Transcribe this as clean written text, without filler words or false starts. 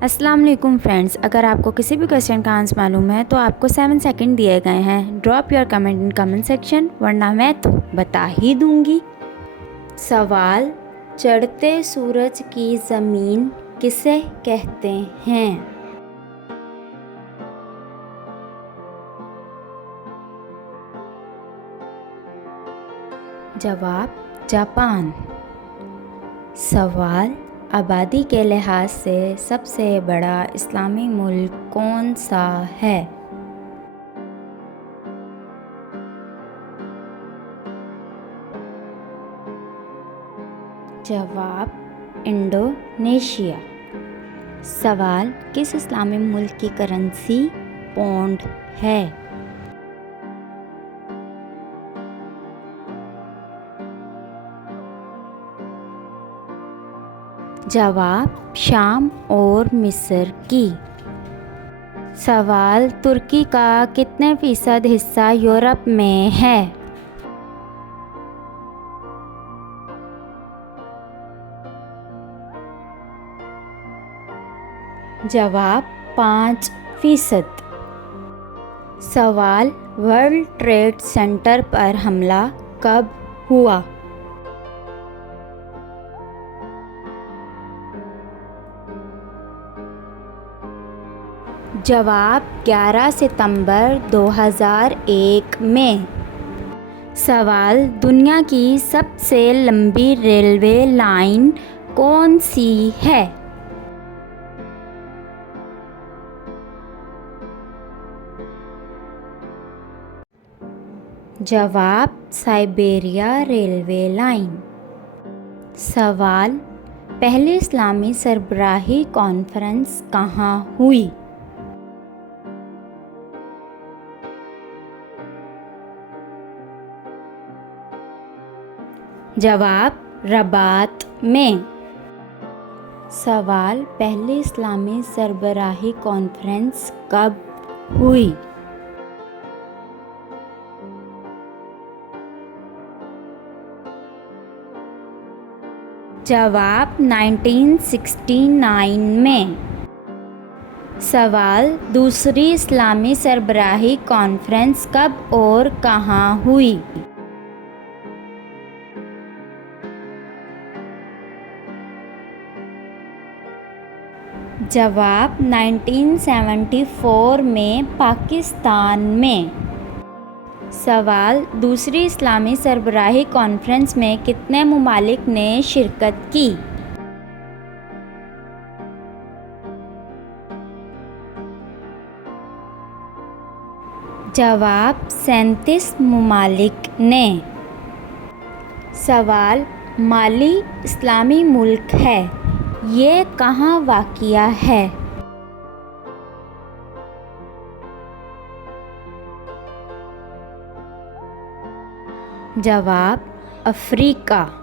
अस्सलाम वालेकुम फ्रेंड्स, अगर आपको किसी भी क्वेश्चन का आंसर मालूम है तो आपको 7 सेकंड दिए गए हैं। Drop your comment in comment section, वरना मैं तो बता ही दूंगी। सवाल, चढ़ते सूरज की ज़मीन किसे कहते हैं? जवाब, जापान। सवाल, आबादी के लिहाज से सबसे बड़ा इस्लामी मुल्क कौन सा है? जवाब, इंडोनेशिया। सवाल, किस इस्लामी मुल्क की करेंसी पौंड है? जवाब, शाम और मिस्र की। सवाल, तुर्की का कितने फ़ीसद हिस्सा यूरोप में है? जवाब, 5%। सवाल, वर्ल्ड ट्रेड सेंटर पर हमला कब हुआ? जवाब, 11 सितंबर 2001 में। सवाल, दुनिया की सबसे लंबी रेलवे लाइन कौन सी है? जवाब, साइबेरिया रेलवे लाइन। सवाल, पहली इस्लामी सरबराही कॉन्फ्रेंस कहाँ हुई? जवाब, रबात में। सवाल, पहली इस्लामी सरबराही कॉन्फ्रेंस कब हुई? जवाब, 1969 में। सवाल, दूसरी इस्लामी सरबराही कॉन्फ्रेंस कब और कहाँ हुई? जवाब, 1974 में पाकिस्तान में। सवाल, दूसरी इस्लामी सरबराही कॉन्फ्रेंस में कितने ममालिक ने शिरकत की? जवाब, 37 ममालिक ने। सवाल, माली इस्लामी मुल्क है, ये कहाँ वाक़िया है? जवाब, अफ्रीका।